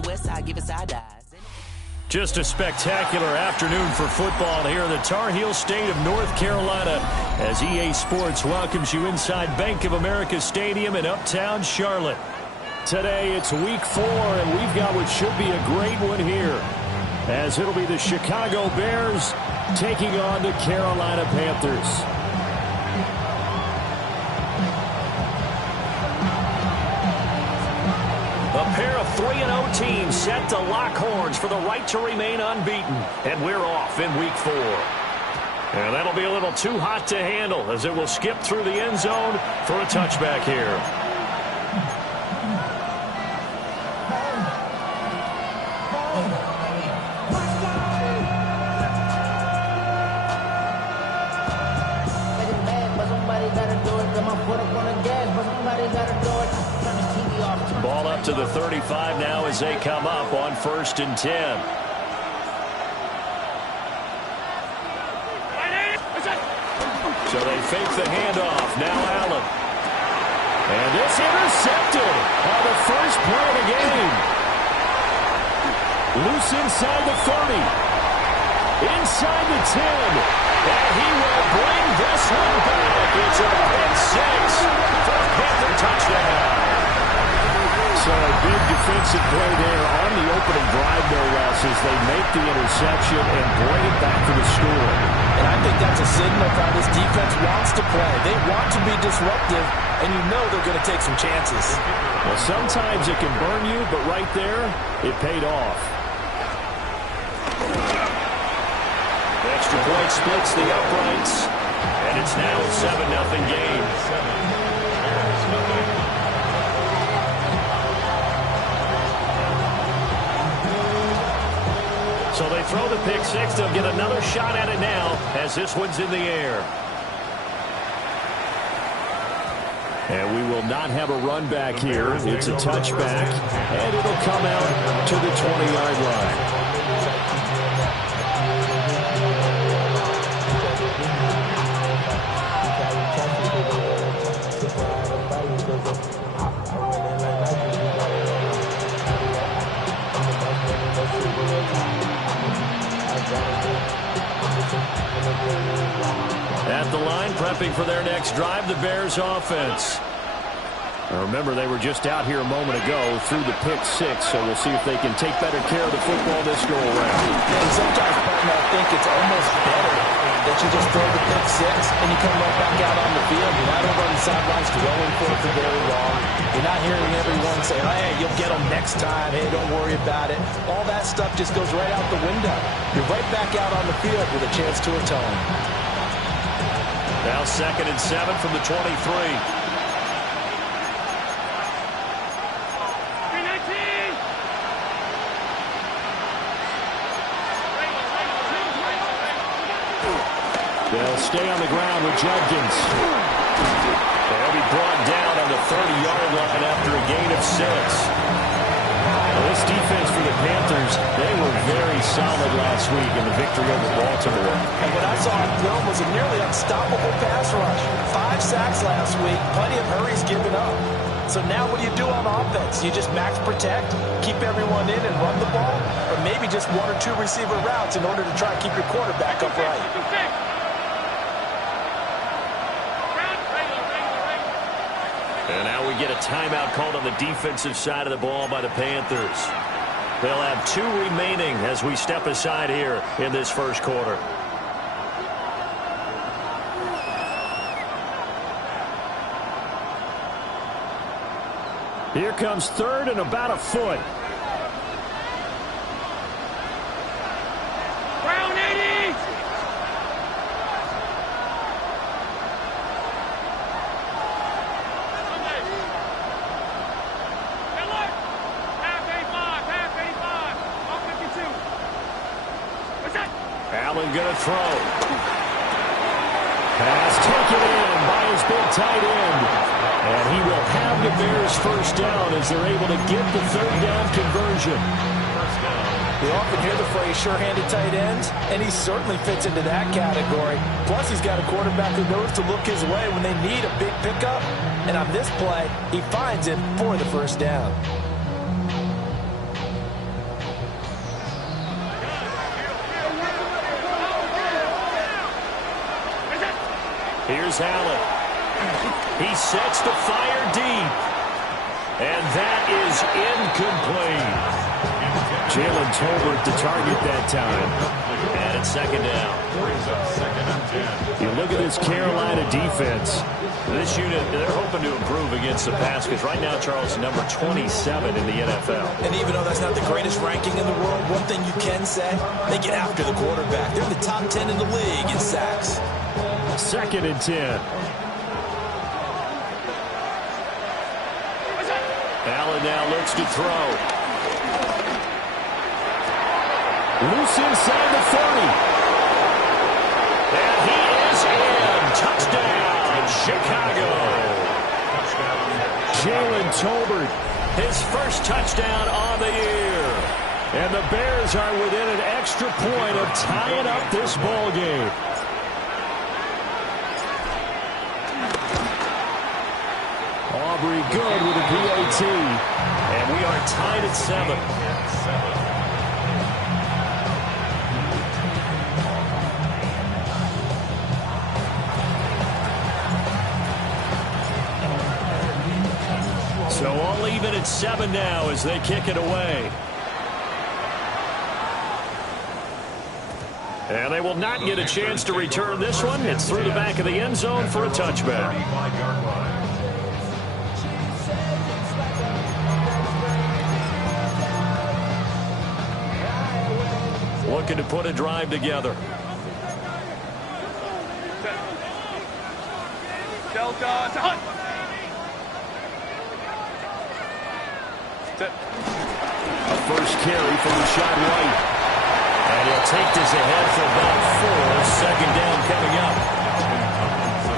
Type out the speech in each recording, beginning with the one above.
the west side, give it side eyes. Just a spectacular afternoon for football here in the Tar Heel state of North Carolina as EA Sports welcomes you inside Bank of America Stadium in uptown Charlotte. Today it's week 4, and we've got what should be a great one here, as it'll be the Chicago Bears taking on the Carolina Panthers. A pair of 3-0 teams set to lock horns for the right to remain unbeaten. And we're off in week 4. And that'll be a little too hot to handle as it will skip through the end zone for a touchback here. Ball up to the 35 now as they come up on 1st and 10. So they fake the handoff. Now Allen. And it's intercepted on the first play of the game. Loose inside the 30. Inside the 10. And he will bring this one back. It's a pick 6 for a Panther touchdown. So a big defensive play there on the opening drive, no less, as they make the interception and bring it back to the score. And I think that's a signal of how this defense wants to play. They want to be disruptive, and you know they're going to take some chances. Well, sometimes it can burn you, but right there, it paid off. The extra point splits the uprights, and it's now a 7-0 game. So they throw the pick 6. They'll get another shot at it now as this one's in the air. And we will not have a run back here. It's a touchback, and it'll come out to the 20-yard line. At the line, prepping for their next drive, the Bears offense. Now remember, they were just out here a moment ago through the pick 6, so we'll see if they can take better care of the football this go-around. And sometimes, partner, I think it's almost better that you just throw the pick 6 and you come right back out on the field. You're not over on the sidelines dwelling for it for very long. You're not hearing everyone say, hey, you'll get them next time. Hey, don't worry about it. All that stuff just goes right out the window. You're right back out on the field with a chance to atone. Now 2nd and 7 from the 23. They'll stay on the ground with Judkins. They'll be brought down on the 30-yard line after a gain of 6. Well, this defense for the Panthers, they were very solid last week in the victory over Baltimore. And what I saw on film was a nearly unstoppable pass rush. 5 sacks last week, plenty of hurries given up. So now what do you do on offense? You just max protect, keep everyone in and run the ball, or maybe just 1 or 2 receiver routes in order to try and keep your quarterback upright. And now we get a timeout called on the defensive side of the ball by the Panthers. They'll have 2 remaining as we step aside here in this first quarter. Here comes 3rd and about a foot. Allen going to throw. Pass taken in by his big tight end. And he will have the Bears first down as they're able to get the 3rd down conversion. We often hear the phrase sure-handed tight ends, and he certainly fits into that category. Plus, he's got a quarterback who knows to look his way when they need a big pickup. And on this play, he finds it for the first down. Here's Allen. He sets the fire deep. And that is incomplete. Jalen Tolbert the target that time. And it's second down. You look at this Carolina defense. This unit, they're hoping to improve against the pass because right now, Charles, number 27 in the NFL. And even though that's not the greatest ranking in the world, one thing you can say, they get after the quarterback. They're in the top 10 in the league in sacks. Second and 10. Allen now looks to throw. Loose inside the 30. And he is in. Touchdown, Chicago. Jalen Tolbert, his first touchdown on the year. And the Bears are within an extra point of tying up this ball game. Aubrey good with a PAT. And we are tied at 7. So all even at 7 now as they kick it away. And they will not get a chance to return this one. It's through the back of the end zone for a touchback. Looking to put a drive together. Delta to Hunt. A first carry from Rashad White. And he'll take this ahead for about 4. Second down coming up.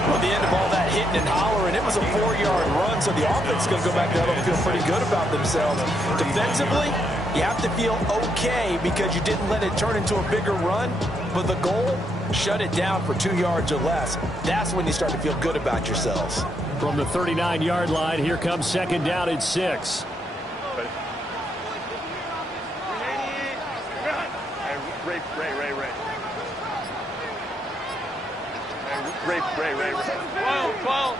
Well, the end of all that hitting and hollering, it was a 4-yard run, so the offense is going to go back there and feel pretty good about themselves. Defensively, you have to feel okay because you didn't let it turn into a bigger run, but the goal, shut it down for 2 yards or less. That's when you start to feel good about yourselves. From the 39-yard line, here comes second down at 6. Ray. 12.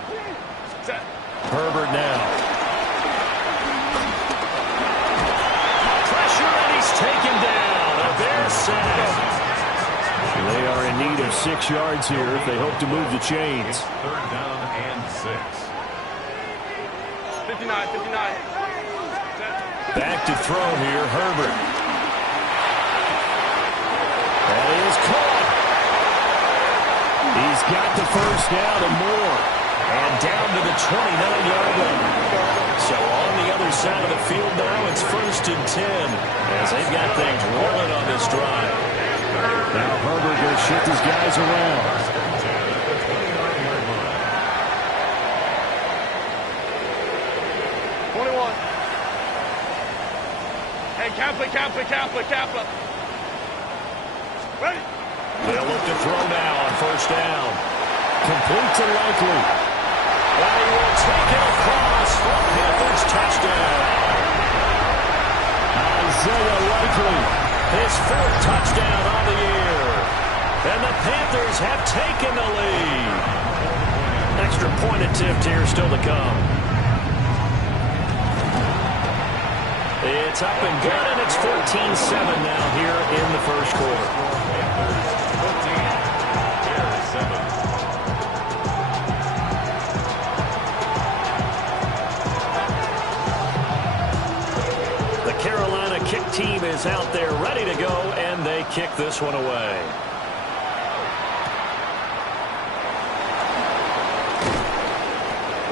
Herbert now. Pressure, and he's taken down. A Bears sack. They are in need of 6 yards here if they hope to move the chains. Third down and 6. 59. Back to throw here, Herbert. That is caught. He's got the first down and more. And down to the 29-yard line. So on the other side of the field now, it's first and 10 as they've got things rolling on this drive. Now Herbert going to shift his guys around. 21. Hey, Kaplan. Ready? They'll look to throw now on first down. Complete to Likely. And he will take it across for Panthers touchdown. Isaiah Likely, his 4th touchdown on the year. And the Panthers have taken the lead. Extra point attempt here still to come. It's up and good, and it's 14-7 now here in the first quarter. The Carolina kick team is out there ready to go, and they kick this one away.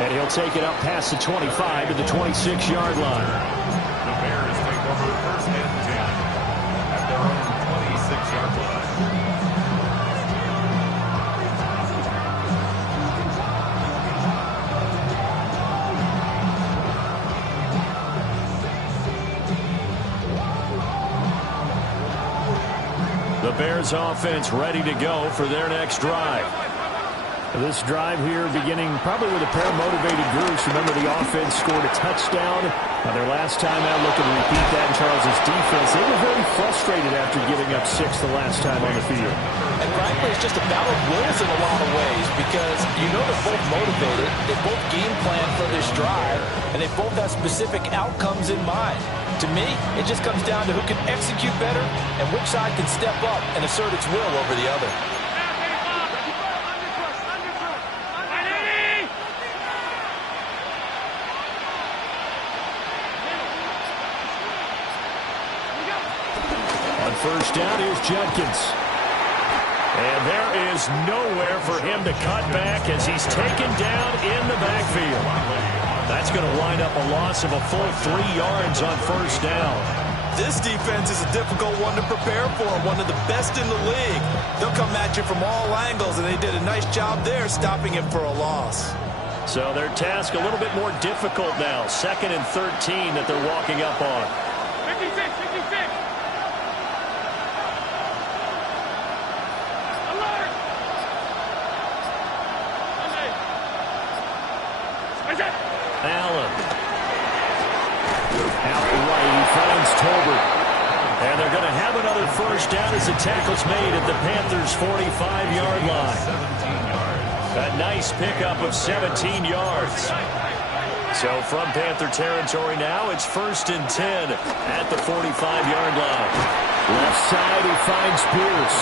And he'll take it up past the 25 to the 26-yard line. The Bears take over first and 10 at their own 26-yard line. The Bears offense ready to go for their next drive. This drive here beginning probably with a pair of motivated groups. Remember, the offense scored a touchdown Now, their last time out, looking to repeat that in Charles' defense, they were very frustrated after giving up 6 the last time on the field. And frankly, it's just a battle of wills in a lot of ways because you know they're both motivated, they both game plan for this drive, and they both have specific outcomes in mind. To me, it just comes down to who can execute better and which side can step up and assert its will over the other. On first down, here's Judkins. And there is nowhere for him to cut back as he's taken down in the backfield. That's going to wind up a loss of a full 3 yards on first down. This defense is a difficult one to prepare for, one of the best in the league. They'll come at you from all angles, and they did a nice job there stopping him for a loss. So their task a little bit more difficult now. 2nd and 13 that they're walking up on. 56, 56. Allen. Out right, he finds Tolbert. And they're going to have another first down as the tackle's made at the Panthers' 45-yard line. A nice pickup of 17 yards. So from Panther territory now, it's 1st and 10 at the 45-yard line. Left side, he finds Pierce.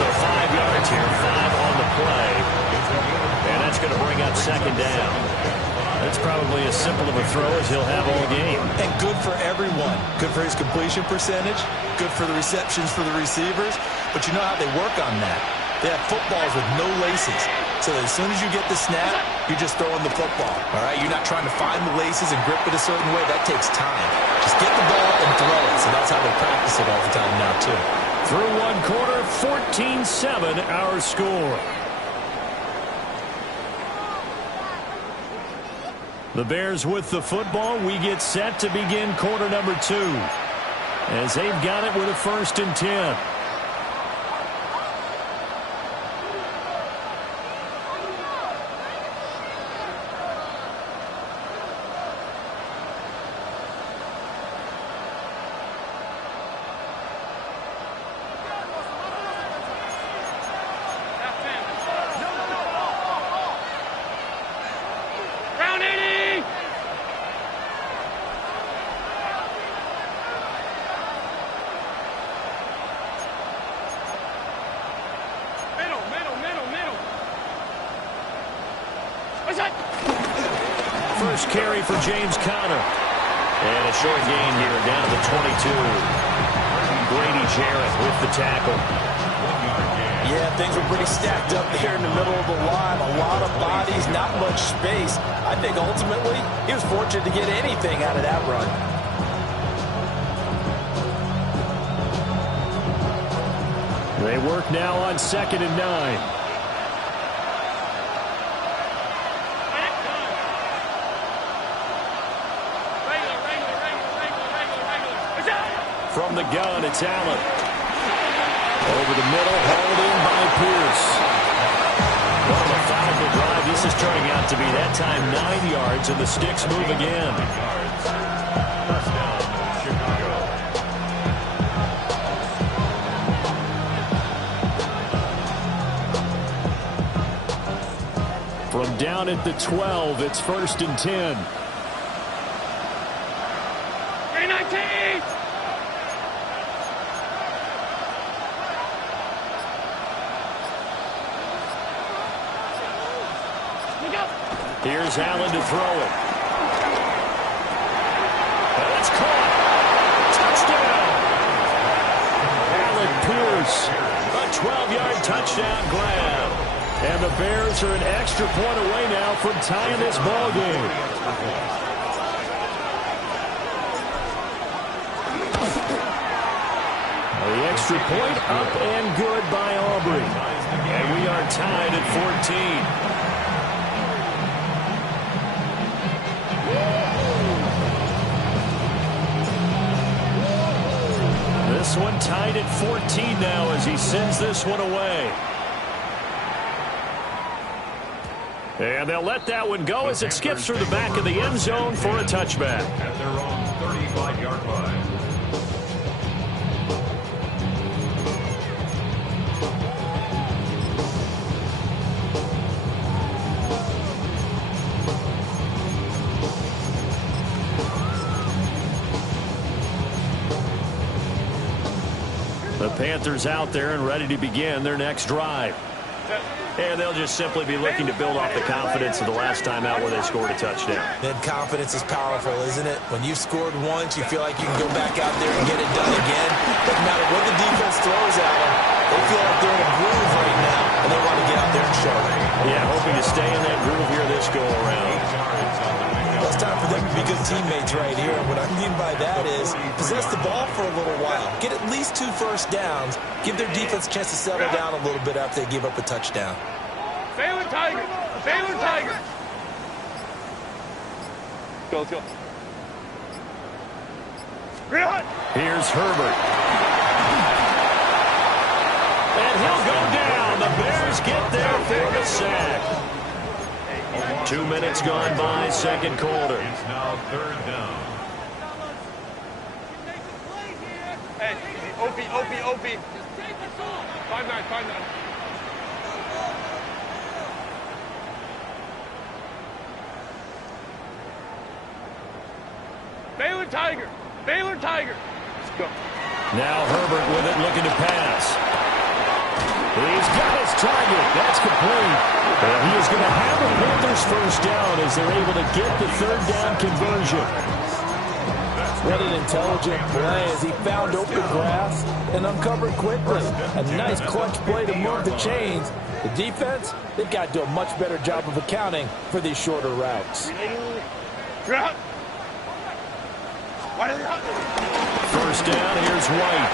So 5 yards here, 5 on the play. And that's going to bring up 2nd down. That's probably as simple of a throw as he'll have all game. And good for everyone. Good for his completion percentage. Good for the receptions for the receivers. But you know how they work on that. They have footballs with no laces. So that as soon as you get the snap, you're just throwing the football. All right? You're not trying to find the laces and grip it a certain way. That takes time. Just get the ball and throw it. So that's how they practice it all the time now, too. Through one quarter, 14-7 our score. The Bears with the football. We get set to begin quarter number 2 as they've got it with a 1st and 10. First carry for James Conner. And a short gain here down to the 22. Grady Jarrett with the tackle. Yeah, things were pretty stacked up there in the middle of the line. A lot of bodies, not much space. I think ultimately he was fortunate to get anything out of that run. They work now on 2nd and 9. From the gun, it's Allen. Over the middle, hauled in by Pierce. What a methodical drive. This is turning out to be, that time, 9 yards, and the sticks move again. First down, Chicago. From down at the 12, it's 1st and 10. 319! Here's Allen to throw it. And it's caught. Touchdown! Alec Pierce. A 12-yard touchdown grab. And the Bears are an extra point away now from tying this ball game. The extra point up and good by Aubrey. And we are tied at 14. This one tied at 14 now as he sends this one away. And they'll let that one go as it skips through the back of the end zone for a touchback. At their own 35-yard line. The Panthers out there and ready to begin their next drive. And they'll just simply be looking to build off the confidence of the last time out where they scored a touchdown. Then confidence is powerful, isn't it? When you've scored once, you feel like you can go back out there and get it done again. Doesn't matter what the defense throws at them. They feel like they're in a groove right now, and they want to get out there and show it. Yeah, hoping to stay in that groove here this go-around. Well, it's time for them to be good teammates right here. And what I mean by that is possess the ball for a little while. Get at least 2 first downs. Give their defense a chance to settle down a little bit after they give up a touchdown. Baylor Tigers! Baylor Tigers! Go, let's go. Here's Herbert. And he'll go down. The Bears get there for the sack. 2 minutes gone by, second quarter. It's now third down. Hey, OP. 5-9. Baylor Tiger. Let's go. Now Herbert with it, looking to pass. He's got his target. That's complete. And he is going to have the Panthers first down as they're able to get the third down conversion. What an intelligent play as he found open grass and uncovered quickly. A nice clutch play to move the chains. The defense, they've got to do a much better job of accounting for these shorter routes. First down, here's White.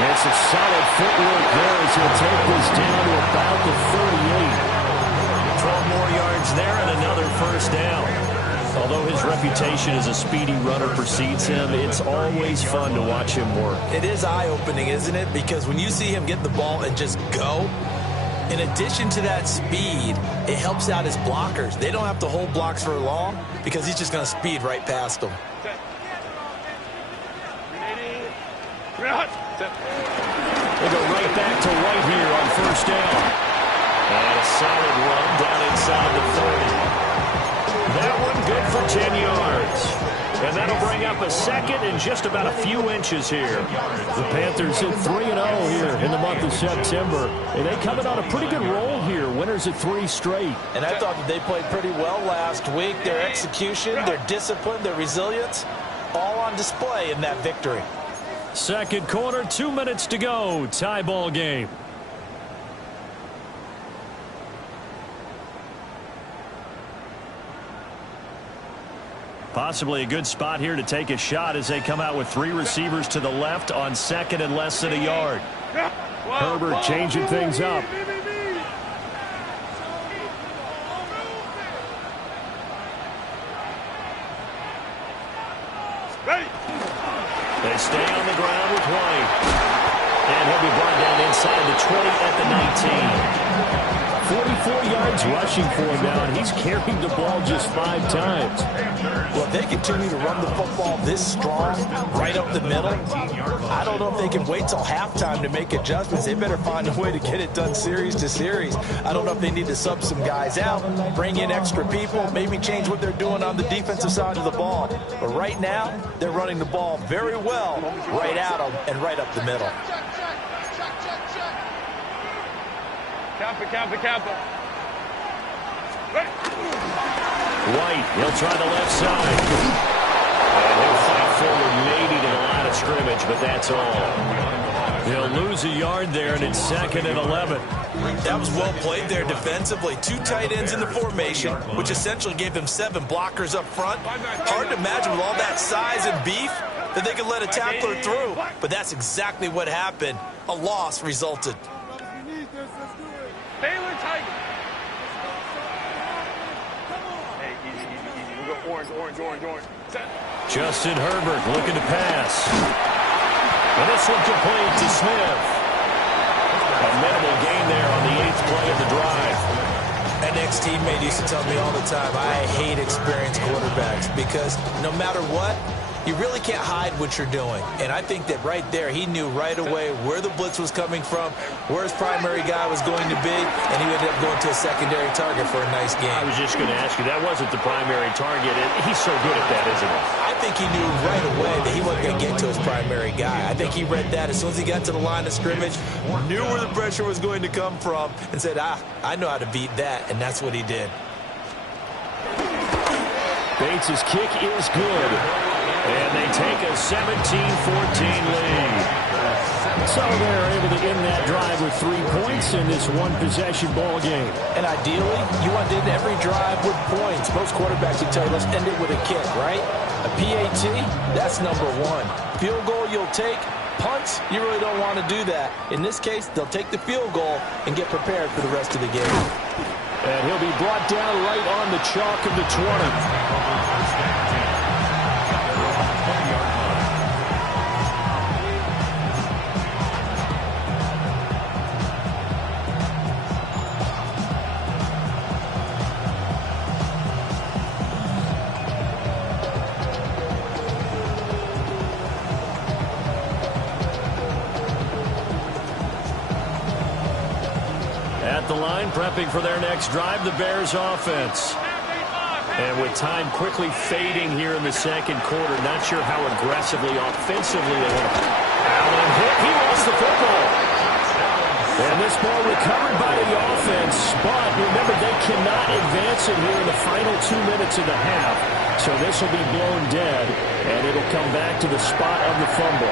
And some solid footwork there as he'll take this down to about the 38. 12 more yards there and another first down. Although his reputation as a speedy runner precedes him, it's always fun to watch him work. It is eye-opening, isn't it? Because when you see him get the ball and just go, in addition to that speed, it helps out his blockers. They don't have to hold blocks for long because he's just going to speed right past them. They go right back to White here on first down. And a solid run down inside the 30. That one good for 10 yards. And that'll bring up a second and just about a few inches here. The Panthers hit 3-0 here in the month of September. And they coming on a pretty good roll here. Winners at 3 straight. And I thought that they played pretty well last week. Their execution, their discipline, their resilience, all on display in that victory. Second quarter, 2 minutes to go. Tie ball game. Possibly a good spot here to take a shot as they come out with 3 receivers to the left on second and less than a yard. Herbert changing things up. They stay on the ground with White. And he'll be brought down inside the 20 at the 19. 44 yards rushing for him now, and he's carried the ball just 5 times. Well, if they continue to run the football this strong, right up the middle, I don't know if they can wait till halftime to make adjustments. They better find a way to get it done series to series. I don't know if they need to sub some guys out, bring in extra people, maybe change what they're doing on the defensive side of the ball. But right now, they're running the ball very well right at them and right up the middle. Kappa. White, he'll try the left side. And he'll fight forward maybe to the line of scrimmage, but that's all. He'll lose a yard there, and it's second and 11. That was well played there defensively. 2 tight ends in the formation, which essentially gave them 7 blockers up front. Hard to imagine with all that size and beef that they could let a tackler through. But that's exactly what happened. A loss resulted. Baylor Tigers. Hey, easy. We go orange. Set. Justin Herbert looking to pass. And this one complete to Smith. A minimal gain there on the 8th play of the drive. And next teammate used to tell me all the time, I hate experienced quarterbacks because no matter what, you really can't hide what you're doing. And I think that right there, he knew right away where the blitz was coming from, where his primary guy was going to be, and he ended up going to a secondary target for a nice game. I was just going to ask you, that wasn't the primary target. He's so good at that, isn't he? I think he knew right away that he wasn't going to get to his primary guy. I think he read that as soon as he got to the line of scrimmage, knew where the pressure was going to come from, and said, I know how to beat that, and that's what he did. Bates' kick is good. And they take a 17-14 lead. So they're able to end that drive with 3 points in this one-possession ball game. And ideally, you want to end every drive with points. Most quarterbacks would tell you, let's end it with a kick, right? A PAT, that's number one. Field goal you'll take. Punts, you really don't want to do that. In this case, they'll take the field goal and get prepared for the rest of the game. And he'll be brought down right on the chalk of the 20. At the line, prepping for their next drive, the Bears offense. And with time quickly fading here in the second quarter, not sure how aggressively, offensively they want to. Allen hit. He lost the football. And this ball recovered by the offense. But remember, they cannot advance it here in the final 2 minutes of the half. So this will be blown dead, and it'll come back to the spot of the fumble.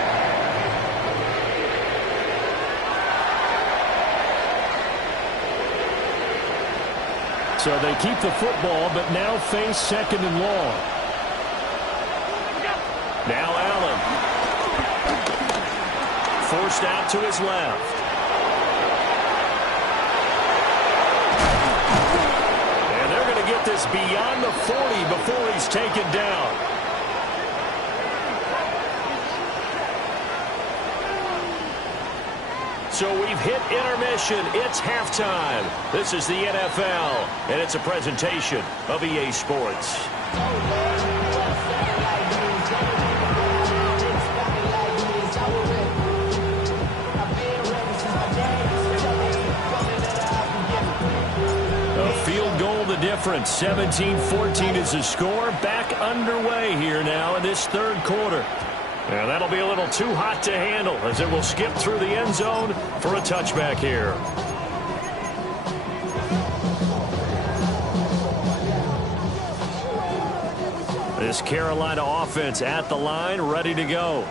So they keep the football, but now face second and long. Now Allen. Forced out to his left. And they're going to get this beyond the 40 before he's taken down. So we've hit intermission. It's halftime. This is the NFL, and it's a presentation of EA Sports. A field goal the difference. 17-14 is the score. Back underway here now in this third quarter. And that'll be a little too hot to handle as it will skip through the end zone for a touchback here. This Carolina offense at the line, ready to go.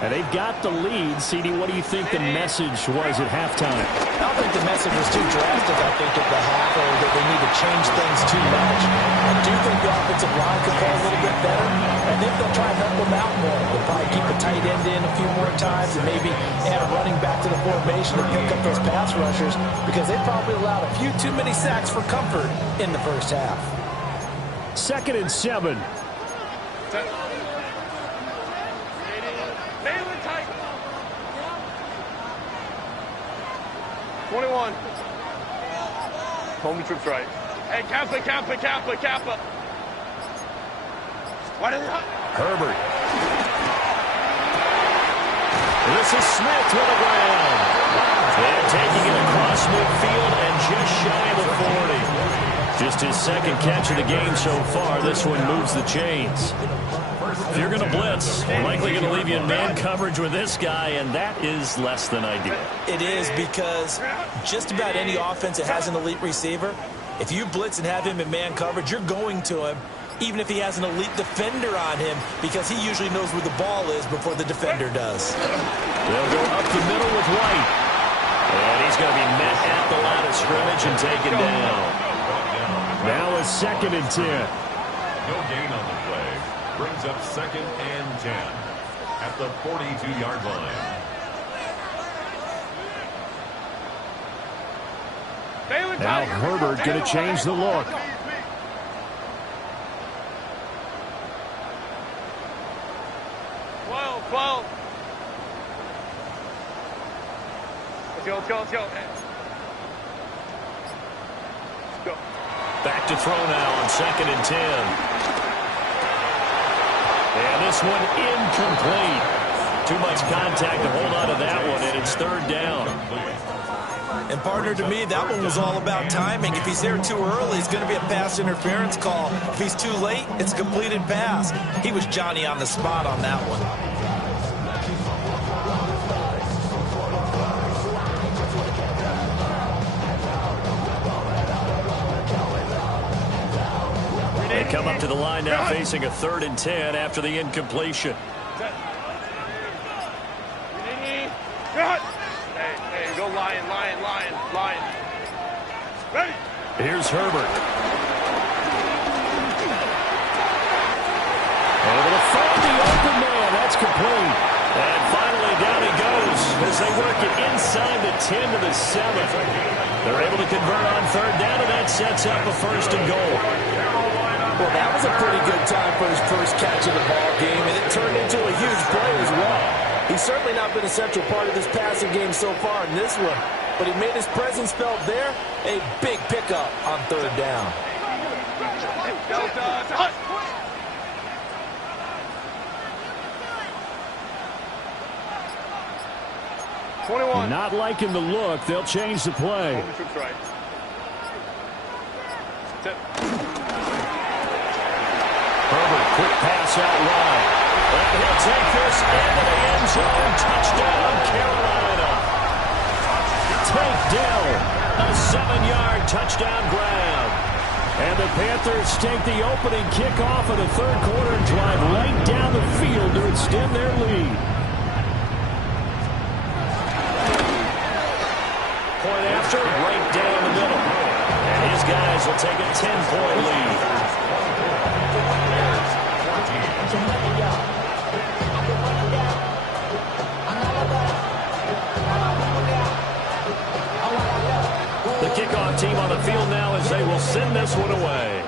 And they've got the lead. CD, what do you think the message was at halftime? I don't think the message was too drastic, I think, at the half, or that they need to change things too much. I do think the offensive line could play a little bit better. I think they'll try and help them out more. They'll probably keep a tight end in a few more times and maybe add a running back to the formation to pick up those pass rushers because they probably allowed a few too many sacks for comfort in the first half. 2nd and 7. 21. Home trips right. Hey, Kappa. Why did Herbert. This is Smith with the ground. And taking it across midfield and just shy of the 40. Just his second catch of the game so far. This one moves the chains. If you're going to blitz, likely going to leave you in man coverage with this guy, and that is less than ideal. It is because just about any offense that has an elite receiver, if you blitz and have him in man coverage, you're going to him, even if he has an elite defender on him, because he usually knows where the ball is before the defender does. They'll go up the middle with White. And he's going to be met at the line of scrimmage and taken down. Now a 2nd and 10. No gain on the play. Brings up 2nd and 10 at the 42-yard line. Now Herbert going to change the look. Let's go. Back to throw now on 2nd and 10. And this one incomplete. Too much contact to hold on to that one, and it's 3rd down. And partner, to me, that one was all about timing. If he's there too early, it's going to be a pass interference call. If he's too late, it's a completed pass. He was Johnny on the spot on that one. They come up to the line now facing a 3rd and 10 after the incompletion. Hey, go Lion. Ready? Here's Herbert. Able to find the open man. That's complete. And finally down he goes as they work it inside the 10 to the 7. They're able to convert on 3rd down, and that sets up a 1st and goal. Well, that was a pretty good time for his first catch of the ball game, and it turned into a huge play as well. He's certainly not been a central part of this passing game so far in this one, but he made his presence felt there. A big pickup on 3rd down. Not liking the look. They'll change the play. Herbert, quick pass out wide. And he'll take this into the end zone. Touchdown, Carolina. Tank Dell, a 7-yard touchdown grab. And the Panthers take the opening kickoff of the 3rd quarter and drive right down the field to extend their lead. Point after, right down the middle. And his guys will take a 10-point lead. The kickoff team on the field now as they will send this one away.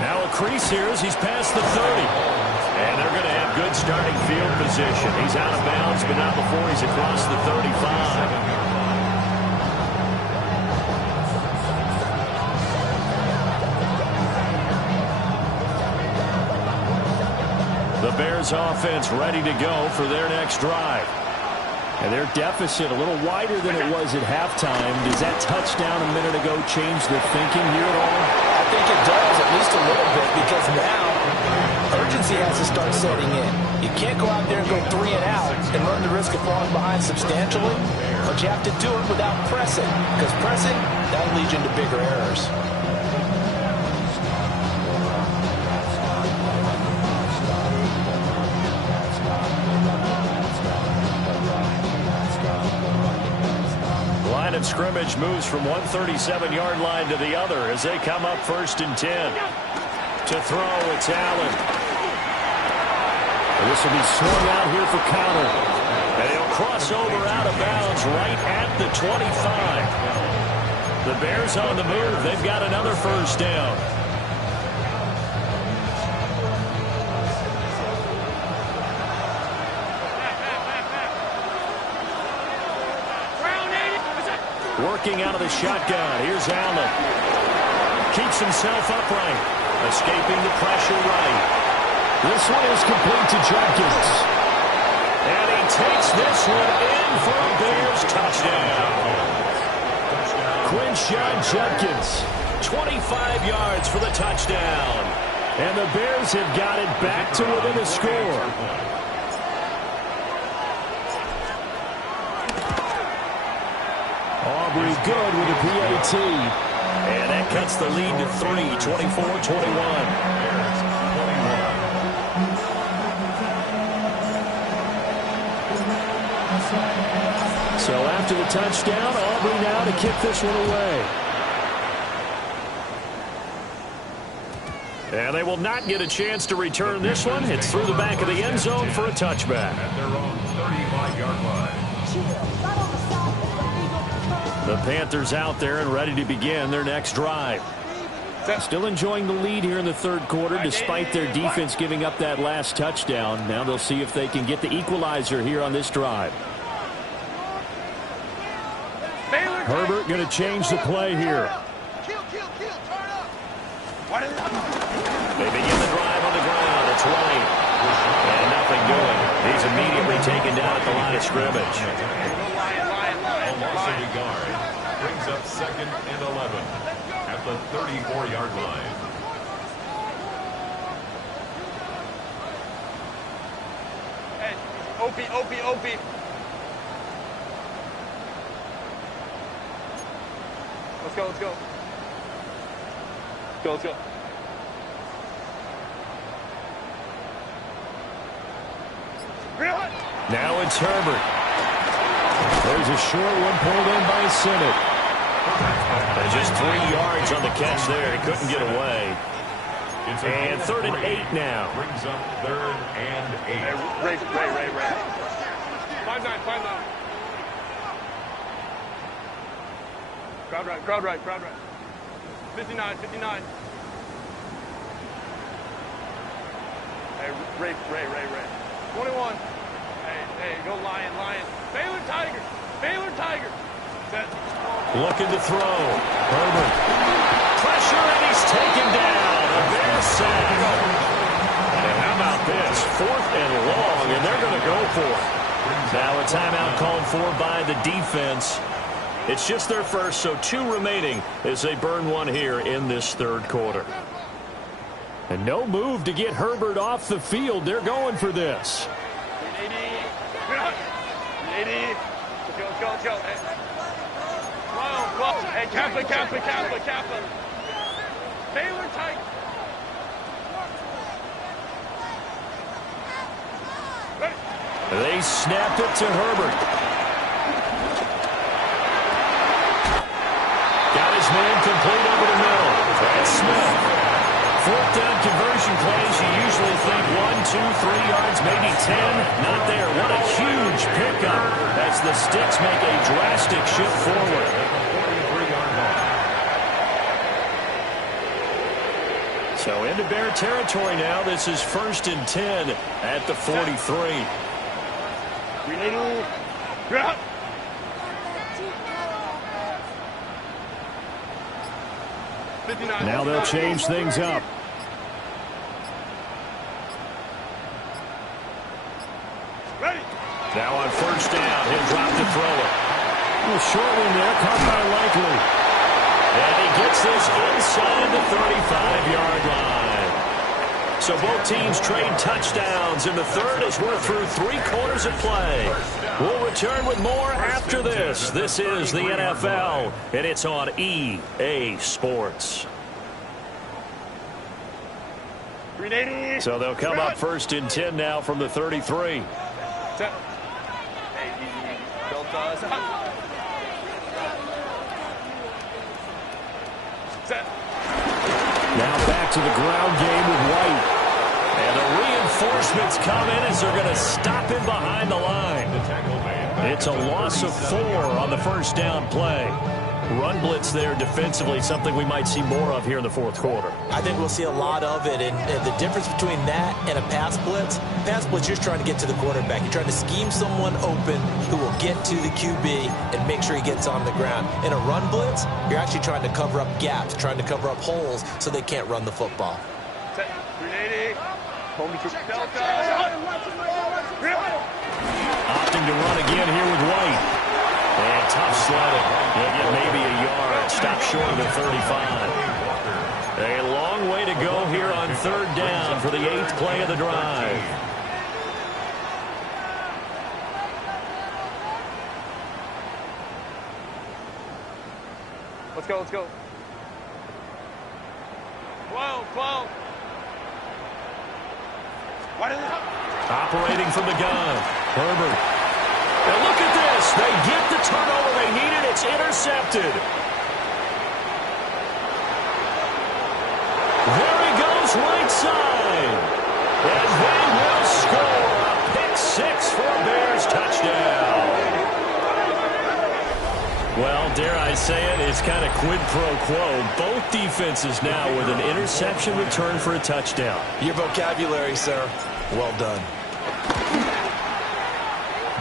Now a crease here as he's past the 30. And they're going to have good starting field position. He's out of bounds, but not before he's across the 35. The Bears offense ready to go for their next drive. And their deficit a little wider than it was at halftime. Does that touchdown a minute ago change the thinking here at all? I think it does, at least a little bit, because now urgency has to start setting in. You can't go out there and go 3 and out and run the risk of falling behind substantially, but you have to do it without pressing, because pressing, that'll lead you into bigger errors. Line of scrimmage moves from one 37-yard line to the other as they come up 1st and 10. To throw, it's Allen. And this will be swung out here for counter. And he'll cross over out of bounds right at the 25. The Bears on the move. They've got another 1st down. Working out of the shotgun. Here's Allen. Keeps himself upright. Escaping the pressure right. This one is complete to Judkins. And he takes this one in for a Bears touchdown. Quinshon Judkins, 25 yards for the touchdown. And the Bears have got it back to within a score. Aubrey good with a PAT. And that cuts the lead to 3, 24-21. So after the touchdown, Aubrey now to kick this one away. And they will not get a chance to return this one. It's through the back of the end zone for a touchback. At their own 35-yard line. The Panthers out there and ready to begin their next drive. Still enjoying the lead here in the 3rd quarter despite their defense giving up that last touchdown. Now they'll see if they can get the equalizer here on this drive. Herbert going to change the play here. They begin the drive on the ground. It's White. And nothing doing. He's immediately taken down at the line of scrimmage. Omar Guard brings up 2nd and 11 at the 34-yard line. Hey, Opie. Let's go. Let's go. Now it's Herbert. There's a short one pulled in by Sinnott. And just 3 yards on the catch there. He couldn't get away. And 3rd and 8 now. Brings up 3rd and 8. Hey, Ray. 5-9. Crowd right. 59. Hey, Ray. 21. Hey, go Lion. Baylor Tiger. Set. Looking to throw. Herbert. Pressure, and he's taken down. A Bears sack. And how about this? 4th and long, and they're going to go for it. Now a timeout called for by the defense. It's just their first, so 2 remaining as they burn one here in this 3rd quarter. And no move to get Herbert off the field. They're going for this. 80. Let's go. Hey, Kappa. Baylor tight. They snapped it to Herbert. Got his man complete over the middle. That's Smith. 4th down conversion plays, you usually think 1, 2, 3 yards, maybe 10. Not there. What a huge pickup as the Sticks make a drastic shift forward. 43-yard line. So into Bear territory now. This is 1st and 10 at the 43. Now they'll change things up. Now on 1st down, he'll drop to throw it. A short one there, caught by Likely. And he gets this inside the 35-yard line. So both teams trade touchdowns in the 3rd as we're through 3 quarters of play. We'll return with more after this. This is the NFL, and it's on EA Sports. So they'll come up 1st and 10 now from the 33. Now back to the ground game with White. And the reinforcements come in as they're going to stop him behind the line. It's a loss of 4 on the 1st down play. Run blitz there defensively, something we might see more of here in the 4th quarter. I think we'll see a lot of it, and the difference between that and a pass blitz, you're trying to get to the quarterback. You're trying to scheme someone open who will get to the QB and make sure he gets on the ground. In a run blitz, you're actually trying to cover up gaps, trying to cover up holes so they can't run the football. Set. 380. Opting to run again here with White. And tough sledding. He'll get maybe a yard. Stop short of the 35. A long way to go here on 3rd down for the 8th play of the drive. Let's go. 12. Operating from the gun. Herbert. And look at this. They get the turnover they needed. It's intercepted. There he goes right side. And they will score. A pick 6 for a Bears touchdown. Well, dare I say it, it's kind of quid pro quo. Both defenses now with an interception return for a touchdown. Your vocabulary, sir. Well done.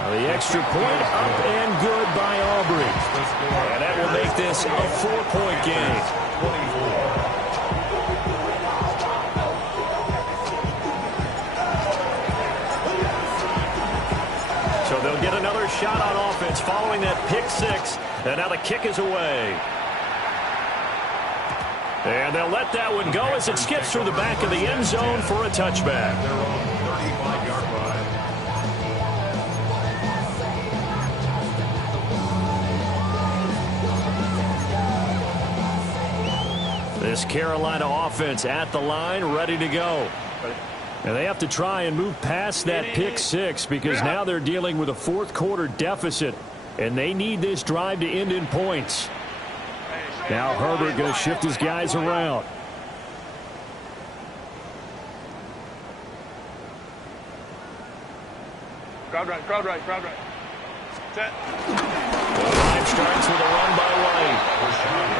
The extra point up and good by Aubrey. And that will make this a 4-point game. 24. So they'll get another shot on offense following that pick six. And now the kick is away. And they'll let that one go as it skips through the back of the end zone for a touchback. Their own 35-yard line. This Carolina offense at the line, ready to go. And they have to try and move past that pick six because now they're dealing with a fourth-quarter deficit, and they need this drive to end in points. Now Herbert going to shift his guys around. Crowd right, crowd right, crowd right. Set. The drive starts with a run by White.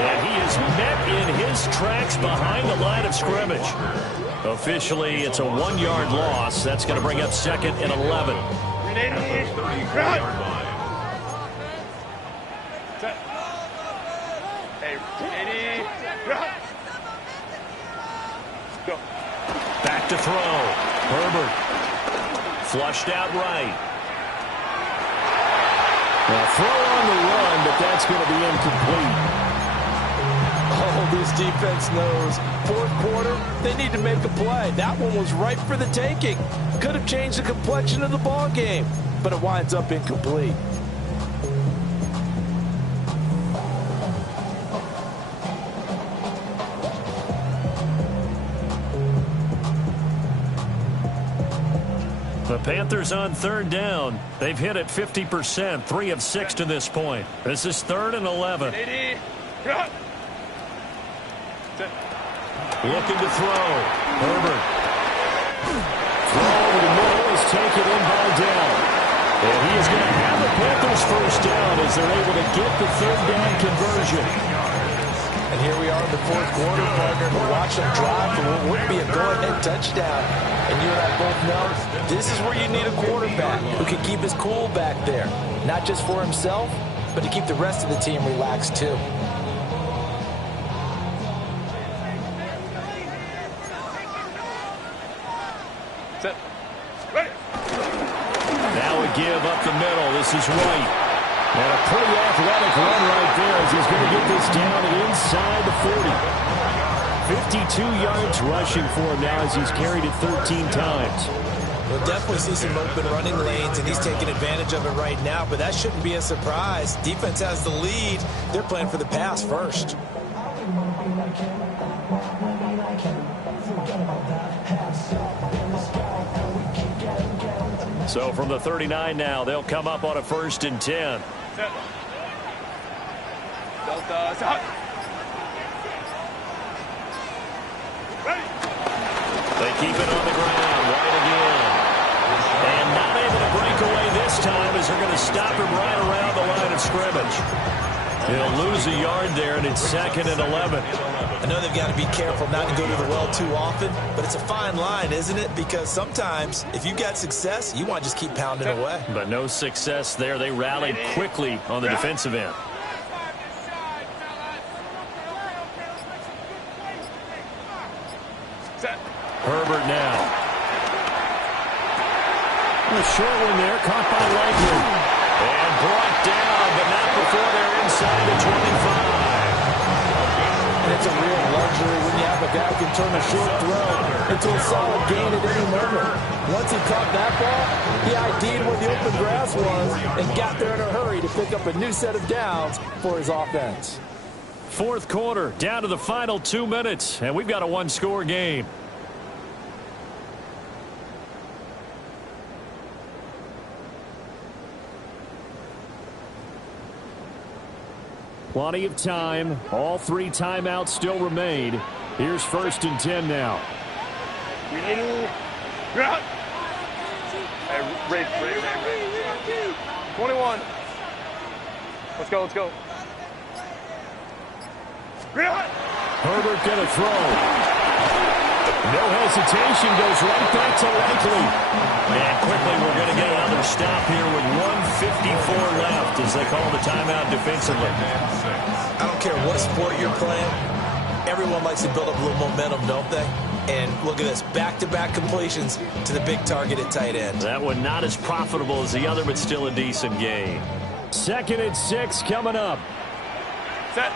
And he is met in his tracks behind the line of scrimmage. Officially, it's a 1-yard loss. That's going to bring up 2nd and 11. At the 34-yard line. Set. Hey, 80. Go. Back to throw. Herbert. Flushed out right. Now throw on the run, but that's going to be incomplete. Oh, this defense knows. Fourth quarter, they need to make a play. That one was ripe for the taking. Could have changed the complexion of the ball game, but it winds up incomplete. The Panthers on 3rd down. They've hit it 50%, 3 of 6 to this point. This is 3rd and 11. 80. Looking to throw. Herbert. Throw over the middle is taken in by Dell. And he is going to have the Panthers first down as they're able to get the 3rd down conversion. And here we are in the fourth quarter, partner. We watch them drive for what would be a go-ahead touchdown. And you and I both know this is where you need a quarterback who can keep his cool back there. Not just for himself, but to keep the rest of the team relaxed too. Set. Ready. Now a give up the middle. This is White. And a pretty athletic run right there as he's going to get this down and inside the 40. 52 yards rushing for him now as he's carried it 13 times. We'll definitely see some open running lanes, and he's taking advantage of it right now, but that shouldn't be a surprise. Defense has the lead. They're playing for the pass first. So from the 39 now, they'll come up on a 1st and 10. Set. Delta. Set. Ready. They keep it on the ground. White again. And not able to break away this time as they're going to stop him right around the line of scrimmage. He'll lose a yard there, and it's 2nd and 11. I know they've got to be careful not to go to the well too often, but it's a fine line, isn't it? Because sometimes if you got success, you want to just keep pounding away. But no success there. They rallied quickly on the defensive end. Set. Herbert now. A short one there, caught by Likely. And brought down, but not before they're inside the 25. And it's a real luxury when you have a guy who can turn a short throw into a solid gain at any moment. Once he caught that ball, he ID'd where the open grass was and got there in a hurry to pick up a new set of downs for his offense. Fourth quarter, down to the final 2 minutes, and we've got a one-score game. Plenty of time. All 3 timeouts still remain. Here's 1st and 10 now. Hey, Ray. 21. Let's go, let's go. Herbert going to throw. No hesitation, goes right back to Likely. And quickly we're going to get another stop here with 1:54 left as they call the timeout defensively. I don't care what sport you're playing. Everyone likes to build up a little momentum, don't they? And look at this, back-to-back completions to the big target at tight end. That one not as profitable as the other, but still a decent gain. 2nd and 6 coming up. Set.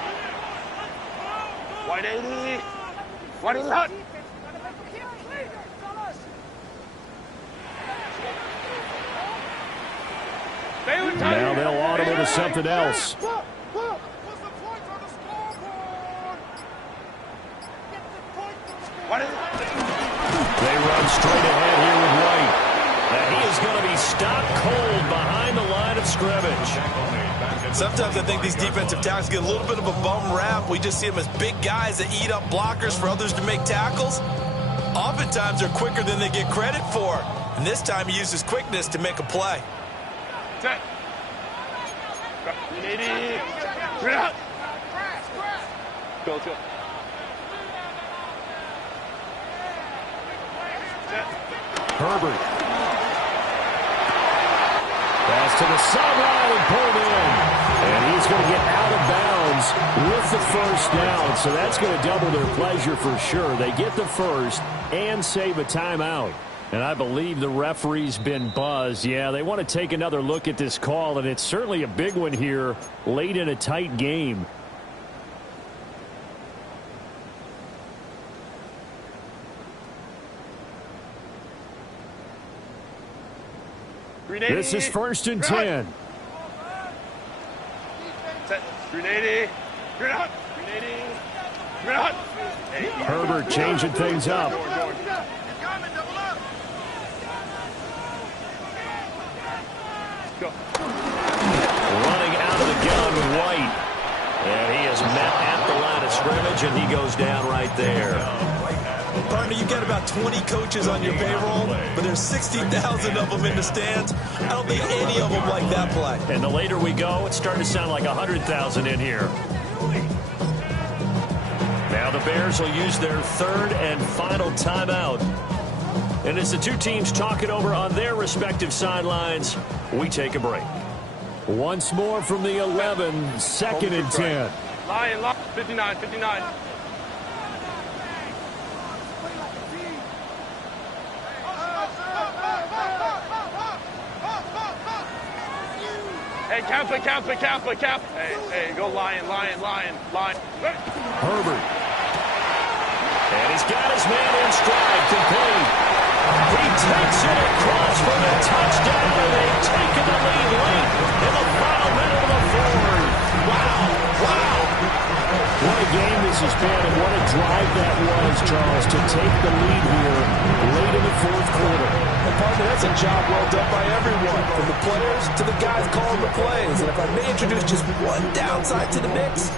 180. 180. Now they'll audible to something else. They run straight ahead here with White. And he is going to be stopped cold behind the line of scrimmage. Sometimes I think these defensive tackles get a little bit of a bum rap. We just see them as big guys that eat up blockers for others to make tackles. Oftentimes they're quicker than they get credit for. And this time he uses quickness to make a play. Set. 180. Go. Herbert. Pass to the sideline and pulled in. And he's going to get out of bounds with the first down. So that's going to double their pleasure for sure. They get the first and save a timeout. And I believe the referee's been buzzed. Yeah, they want to take another look at this call, and it's certainly a big one here late in a tight game. This is 1st and 10. Set. 380. Herbert changing things up. Go. Running out of the gun, White. And he is met at the line of scrimmage, and he goes down right there. Partner, you've got about 20 coaches on your payroll, but there's 60,000 of them in the stands. I don't think any of them like that play. And the later we go, it's starting to sound like 100,000 in here. Now the Bears will use their 3rd and final timeout. And as the two teams talk it over on their respective sidelines, we take a break. Once more from the 11, 2nd and 10. Lion, 59. Hey, cap. Hey, go Lion. Herbert. And he's got his man in stride, complete. He takes it across for the touchdown, and they've taken the lead late in the final minute of the 4th. Wow. What a game this has been, and what a drive that was, Charles, to take the lead here late in the 4th quarter. And partner, that's a job well done by everyone, from the players to the guys calling the plays. And if I may introduce just one downside to the mix,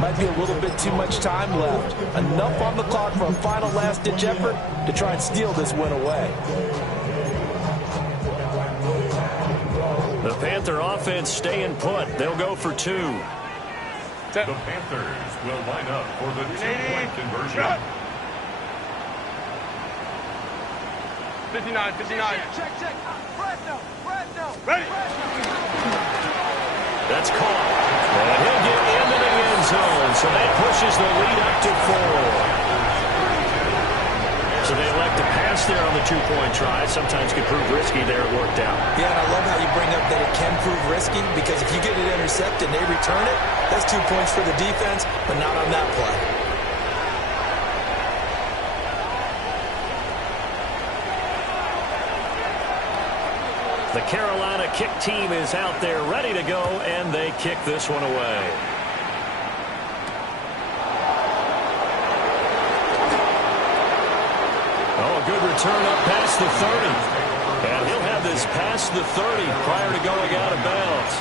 might be a little bit too much time left. Enough on the clock for a final last-ditch effort to try and steal this win away. The Panther offense staying put. They'll go for 2. The Panthers will line up for the 2-point conversion. 59. Check. Ready. That's caught. And he'll get into the end zone. So that pushes the lead up to 4. So they elect to pass there on the 2-point try. Sometimes can prove risky. There it worked out. Yeah, and I love how you bring up that it can prove risky, because if you get it intercepted and they return it, that's 2 points for the defense, but not on that play. The Carolina kick team is out there ready to go, and they kick this one away. Oh, good return up past the 30. And he'll have this past the 30 prior to going out of bounds.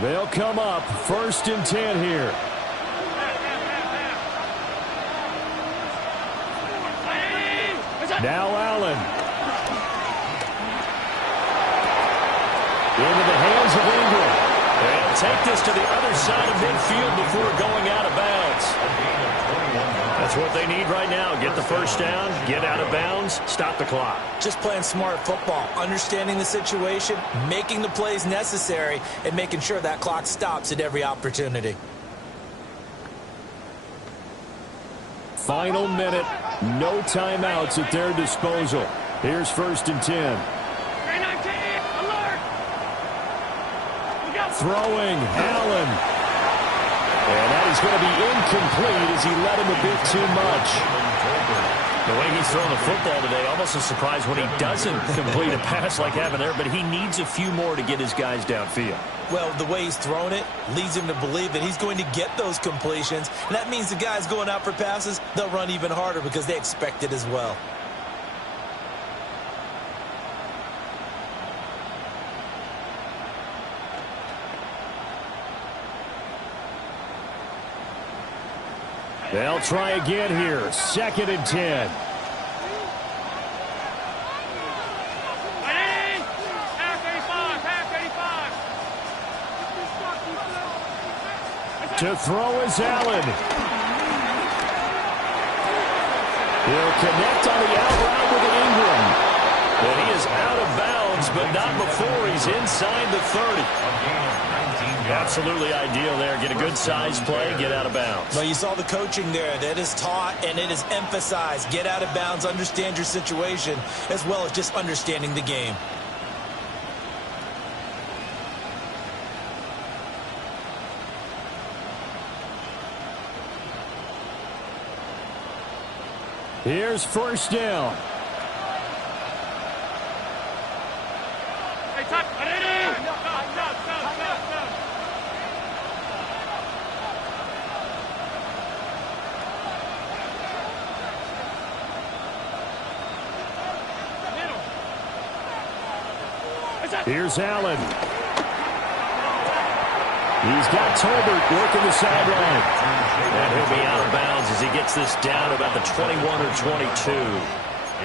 They'll come up 1st and 10 here. Now Allen. Into the hands of Ingram. They'll take this to the other side of midfield before going out of bounds. That's what they need right now. Get the first down, get out of bounds, stop the clock. Just playing smart football, understanding the situation, making the plays necessary, and making sure that clock stops at every opportunity. Final minute, no timeouts at their disposal. Here's 1st and 10. Throwing, Allen. And that is going to be incomplete as he led him a bit too much. The way he's throwing the football today, almost a surprise when he doesn't complete a pass like having there, but he needs a few more to get his guys downfield. Well, the way he's thrown it leads him to believe that he's going to get those completions. And that means the guys going out for passes, they'll run even harder because they expect it as well. They'll try again here. 2nd and 10. To throw is Allen. He'll connect on the out route with Ingram. And he is out of bounds, but not before he's inside the 30. Absolutely ideal there. Get a good size play, get out of bounds. Well, you saw the coaching there. That is taught and it is emphasized. Get out of bounds, understand your situation, as well as just understanding the game. Here's 1st down. Here's Allen. He's got Tolbert working the sideline. And he'll be out of bounds as he gets this down about the 21 or 22.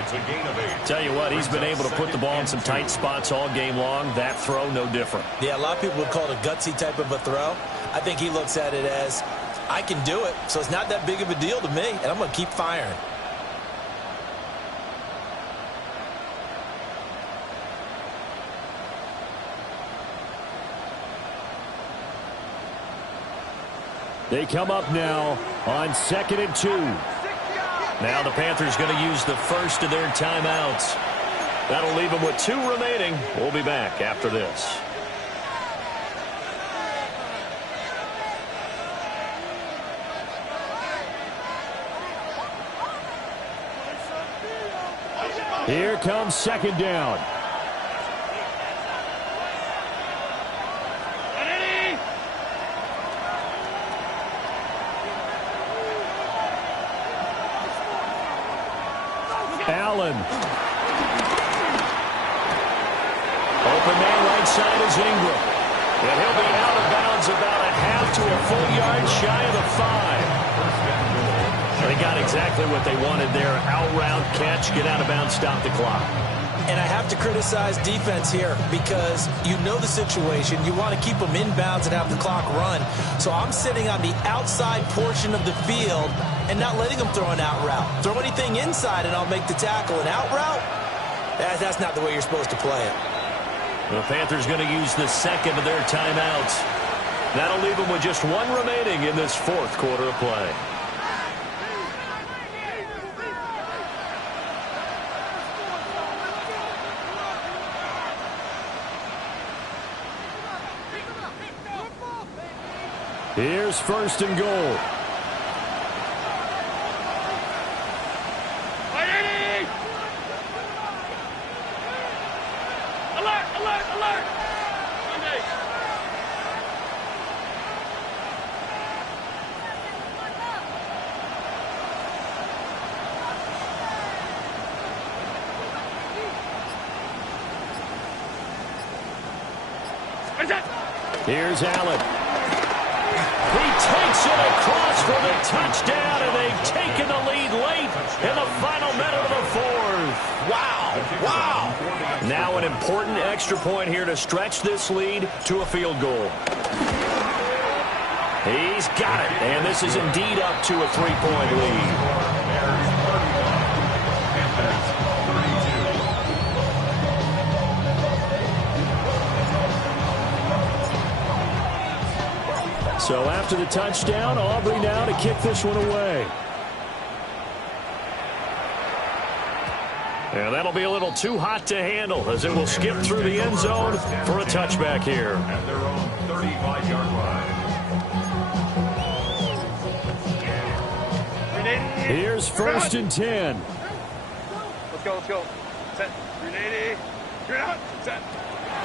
It's a gain of 8. Tell you what, he's been able to put the ball in some tight spots all game long. That throw, no different. Yeah, a lot of people would call it a gutsy type of a throw. I think he looks at it as, I can do it, so it's not that big of a deal to me, and I'm going to keep firing. They come up now on 2nd and 2. Now the Panthers going to use the first of their timeouts. That'll leave them with 2 remaining. We'll be back after this. Here comes 2nd down. Allen. Open man right side is Ingram. And he'll be out of bounds about a half to a full yard shy of the 5. They got exactly what they wanted there. Out route, catch, get out of bounds, stop the clock. And I have to criticize defense here because you know the situation. You want to keep them inbounds and have the clock run. So I'm sitting on the outside portion of the field and not letting them throw an out route. Throw anything inside and I'll make the tackle. An out route? That's not the way you're supposed to play it. The Panthers going to use the second of their timeouts. That'll leave them with just 1 remaining in this 4th quarter of play. Here's 1st and goal. Alert, alert, alert! Monday. Here's Allen. He takes it across for the touchdown, and they've taken the lead late in the final minute of the 4th. Wow. Wow. Now an important extra point here to stretch this lead to a field goal. He's got it, and this is indeed up to a 3-point lead. So after the touchdown, Aubrey now to kick this one away. And that'll be a little too hot to handle as it will skip through the end zone for a touchback here. At their own 35-yard line. Here's 1st and 10. Let's go, let's go. Set. 380. You're out. Set.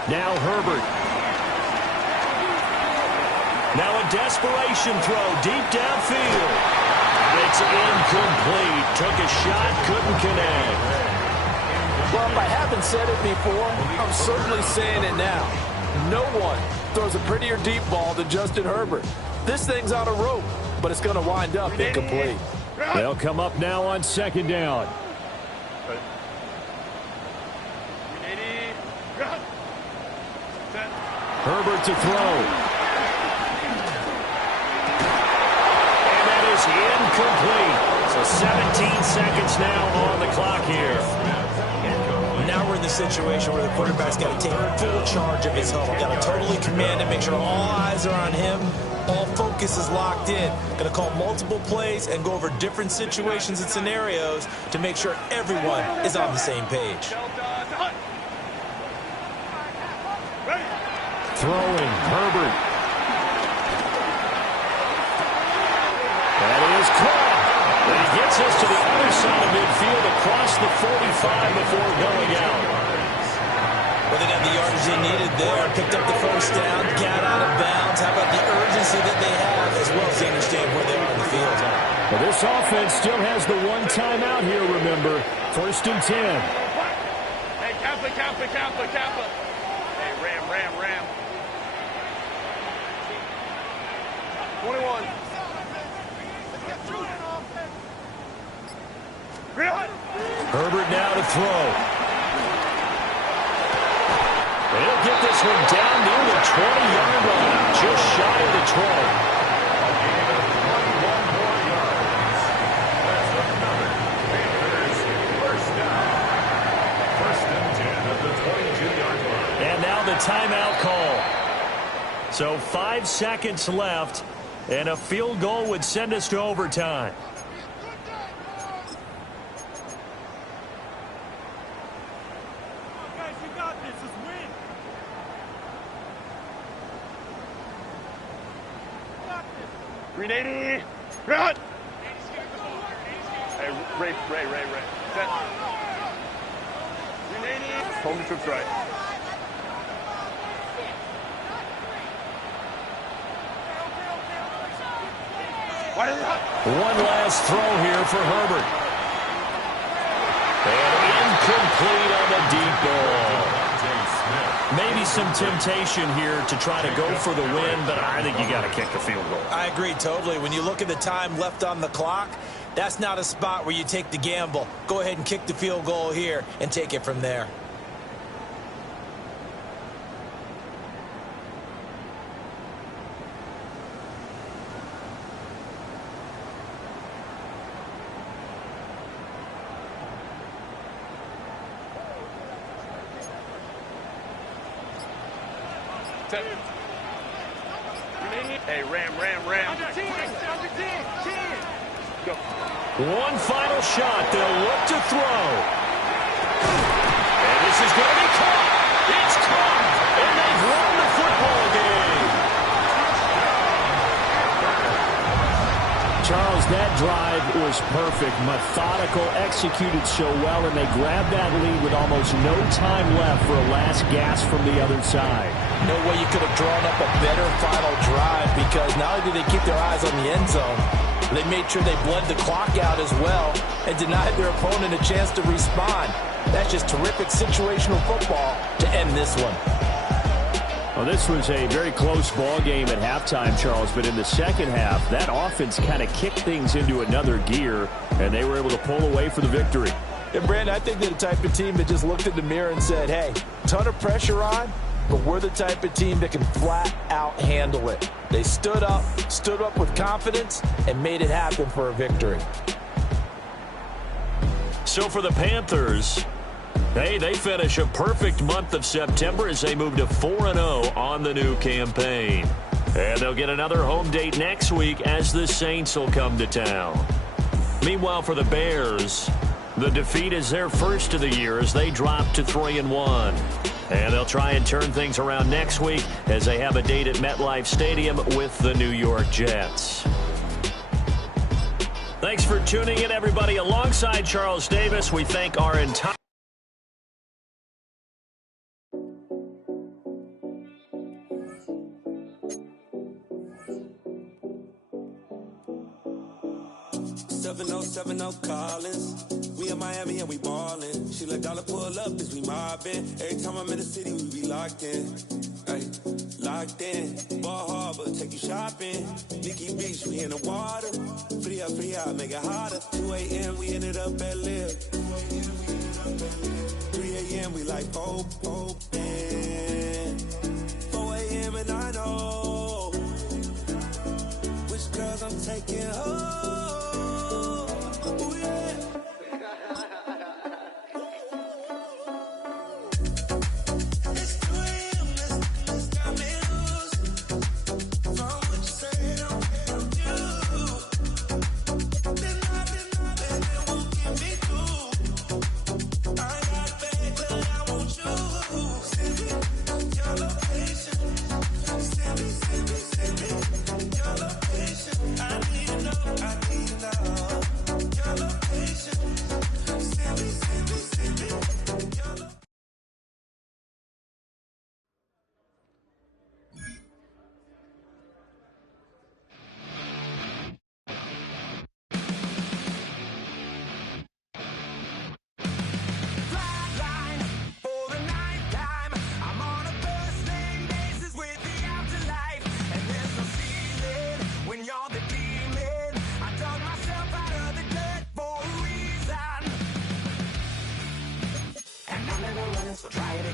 Now Herbert. Now a desperation throw deep downfield. It's incomplete. Took a shot, couldn't connect. Well, if I haven't said it before, I'm certainly saying it now. No one throws a prettier deep ball than Justin Herbert. This thing's on a rope, but it's going to wind up incomplete. They'll come up now on 2nd down. Herbert to throw. And that is incomplete. So 17 seconds now on the clock here. Now we're in the situation where the quarterback's got to take full charge of his huddle. Got to totally command it, make sure all eyes are on him. All focus is locked in. Got to call multiple plays and go over different situations and scenarios to make sure everyone is on the same page. Throwing, Herbert. That is caught. And he gets us to the other side of midfield across the 45 before going out. Well, they got the yardage they needed there. Picked up the 1st down, got out of bounds. How about the urgency that they have as well as they understand where they are in the field? Well, this offense still has the one timeout here, remember. 1st and 10. Hey, Kappa. Hey, Ram. 21. Herbert now to throw. And he'll get this one down near the 20-yard line, just shy of the 20. And now the timeout call. So 5 seconds left, and a field goal would send us to overtime. Guys, you got this. Just win. Got this. 380. Run. Hey, Ray. Set. 380. Home the troops right. One last throw here for Herbert. And incomplete on the deep ball. Maybe some temptation here to try to go for the win, but I think you got to kick the field goal. I agree totally. When you look at the time left on the clock, that's not a spot where you take the gamble. Go ahead and kick the field goal here and take it from there. Hey, Ram. Go. One final shot. They'll look to throw. And this is going to be caught. It's caught. And they've won the football game. Charles, that drive was perfect. Methodical, executed so well, and they grabbed that lead with almost no time left for a last gasp from the other side. No way you could have drawn up a better final drive, because not only did they keep their eyes on the end zone, they made sure they bled the clock out as well and denied their opponent a chance to respond. That's just terrific situational football to end this one. Well, this was a very close ball game at halftime, Charles, but in the second half, that offense kind of kicked things into another gear, and they were able to pull away for the victory. And, Brandon, I think they're the type of team that just looked in the mirror and said, hey, ton of pressure on, but we're the type of team that can flat out handle it. They stood up with confidence, and made it happen for a victory. So for the Panthers, hey, they finish a perfect month of September as they move to 4-0 on the new campaign. And they'll get another home date next week as the Saints will come to town. Meanwhile, for the Bears, the defeat is their first of the year as they drop to 3-1. And they'll try and turn things around next week as they have a date at MetLife Stadium with the New York Jets. Thanks for tuning in, everybody. Alongside Charles Davis, we thank our entire... Collins. We in Miami and we ballin'. She let dollar pull up as we mobbin'. Every time I'm in the city, we be locked in. Ay, locked in. Ball Harbor, take you shopping. Nikki Beach, we in the water. Free up, make it hotter. 2 a.m., we ended up at Live. 3 a.m., we like Pope. And 4 a.m. and I know which girls I'm taking home. Try it